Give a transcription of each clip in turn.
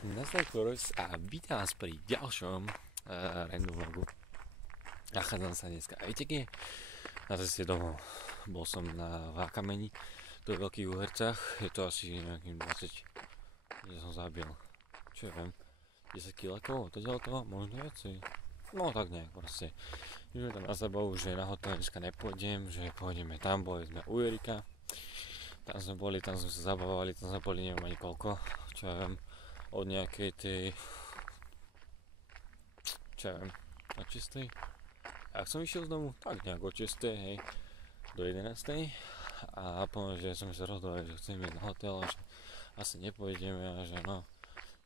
Nazdar Koros a vítam vás pri ďalšom random vlogu. Nachádzam sa dneska aj viete na ceste domov. Bol som na Vákameni, to je v Veľkých Uhercach, je to asi nejakým 20, kde som zabil, čo ja viem, 10 kilákov, to možno viacej. No tak nejak proste. Už tam na sebou, že na hotel dneska nepôjdem, že pôjdeme tam, boli sme u Erika. Tam sme boli, tam sme sa zabávali, tam sme boli neviem ani koľko, čo ja viem, od nejakej tej, čo ja viem, od 6. Ak som išiel z domu, tak nejak od 6. hej, do 11. A poviem, že som sa rozhodol, že chcem ísť na hotel a že asi nepôjdeme a že no,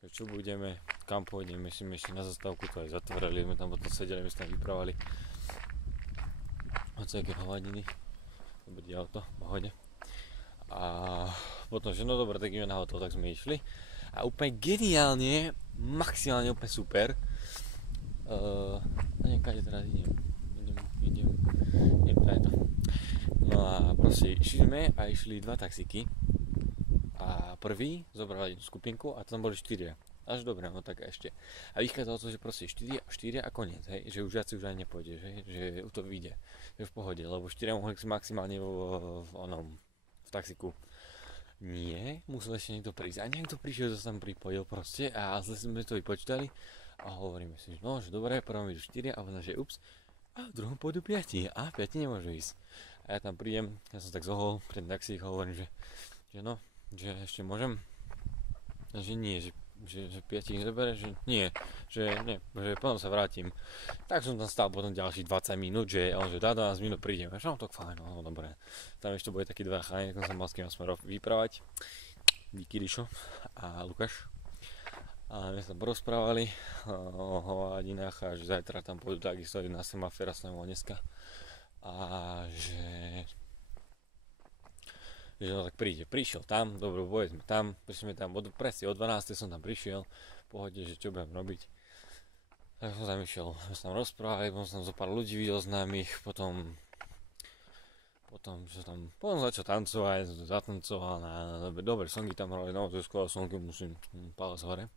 že čo budeme, kam pôjdeme, myslím ešte na zastávku to aj zatvorili, sme tam potom sedeli, my sme tam vyprávali hociaké hovadiny, to bude auto, v pohode. A potom, že no dobre, tak ideme na hotel, tak sme išli. A úplne geniálne, maximálne úplne super. Neviem, kade teraz idem to. No a proste išli sme a išli dva taxíky. A prvý zobrali jednu skupinku a tam boli 4. Až dobre, no tak ešte. A vychádzalo to, že proste 4 a koniec, hej, že už viac už aj nepôjde, že to vyjde, že v pohode, lebo 4 mohli maximálne v taxiku. Nie, musel ešte niekto prísť. A niekto prišiel, že sa tam pripojil proste a zase sme to vypočítali a hovoríme si, no, že dobre, prvom idú 4 a potom, že ups, a v druhom pôjdu 5 a 5 nemôžu ísť. A ja tam prídem, ja som tak zohol pre ten taxík a hovorím, že no, že ešte môžem, a že nie, že 5 nezabere, že nie, že potom sa vrátim. Tak som tam stál potom ďalších 20 minút, že on že dá 12 minút prídem, že no tak fajn, no dobre. Tam ešte boli takí dva chalani, tak som mal s kým smer vyprávať, Díky Rišo a Lukáš. A my sa porozprávali o hovadinách a že zajtra tam pôjdu takisto na semafér a som dneska. A že no tak prišiel tam, dobro, boli sme tam, prišli sme tam, presne o 12. som tam prišiel, v pohode, že čo budem robiť. Tak som tam išiel, sme sa tam rozprávali, potom som zo pár ľudí videl známych, potom začal tancovať, zatancoval na dobre songy tam hrali, no to je skvelé songy, musím palec hore.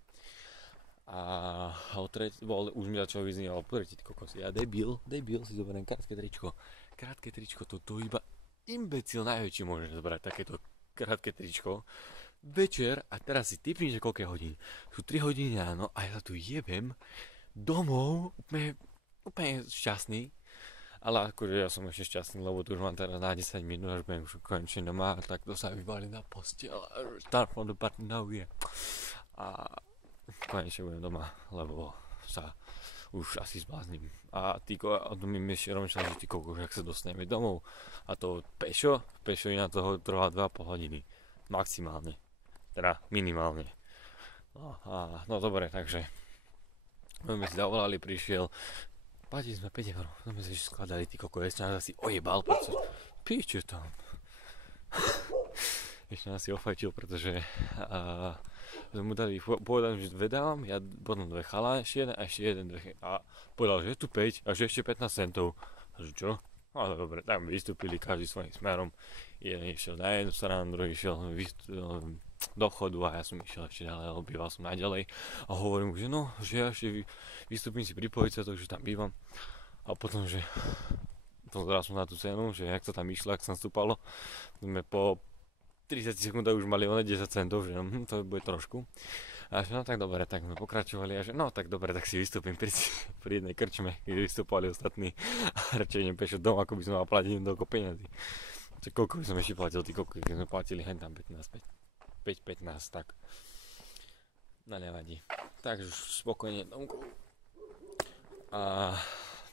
A o tretí, už mi začal vyznieť, ale pozrite ty kokos, ja debil si zoberiem krátke tričko, to iba imbecil najväčší môže zobrať takéto krátke tričko večer a teraz si tipni, že koľké hodín. Sú 3 hodiny ráno a ja sa tu jebem domov úplne šťastný. Ale akože ja som ešte šťastný, lebo tu už mám teraz na 10 minút, až budem už konečne doma, tak to sa vybalí na posteľ a start from the party now je. A konečne budem doma, lebo sa už asi zblázním. A my ešte rozmýšľali, že ty kokos, ak sa dostaneme domov. A to pešo iná toho trvá 2,5 hodiny. Maximálne. Teda minimálne. No dobre, takže my si zavolali, prišiel. Platili sme 5 eur. My sme si skladali, ty kokos, ešte nás asi ojebal, pretože píče tam. Ešte nás si ofajčil, pretože sme mu dali, povedal, že 2 dávam, ja potom 2 chalá, ešte jeden, a povedal, že je tu 5 a že ešte 15 centov. A že čo? No dobre, tak vystúpili každý svojím smerom. Jeden išiel na jednu stranu, druhý išiel do vchodu a ja som išiel ešte ďalej, lebo býval som naďalej. A hovorím mu, že no, že ja ešte vystúpim si pripojiť sa, takže tam bývam. A potom, že pozeral som na tú cenu, že jak to tam išlo, ak som stúpalo, sme po 30 sekúnd už mali 10 centov, že to bude trošku. A že no tak dobre, tak sme pokračovali a že no tak dobre, tak si vystúpim pri jednej krčme, kde vystúpali ostatní. A radšej idem pešo dom, ako by som mal platiť toľko peniazy. Čiže koľko by som ešte platil, keď sme platili hen tam 5-15, tak. No nevadí. Takže už spokojne domku. A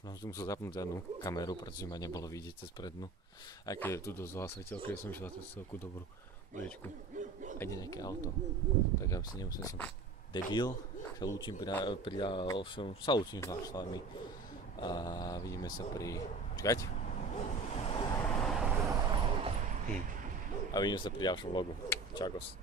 no som musel zapnúť jednu kameru, pretože ma nebolo vidieť cez prednú. Aj keď je tu dosť zlá svetelka, keď som išiel cez celku dobrú uličku. A ide nejaké auto. Tak ja si nemusel, som debil. Sa lúčim sa lúčim s vami. A vidíme sa pri... Čakať. A vidíme sa pri ďalšom vlogu. Čakos.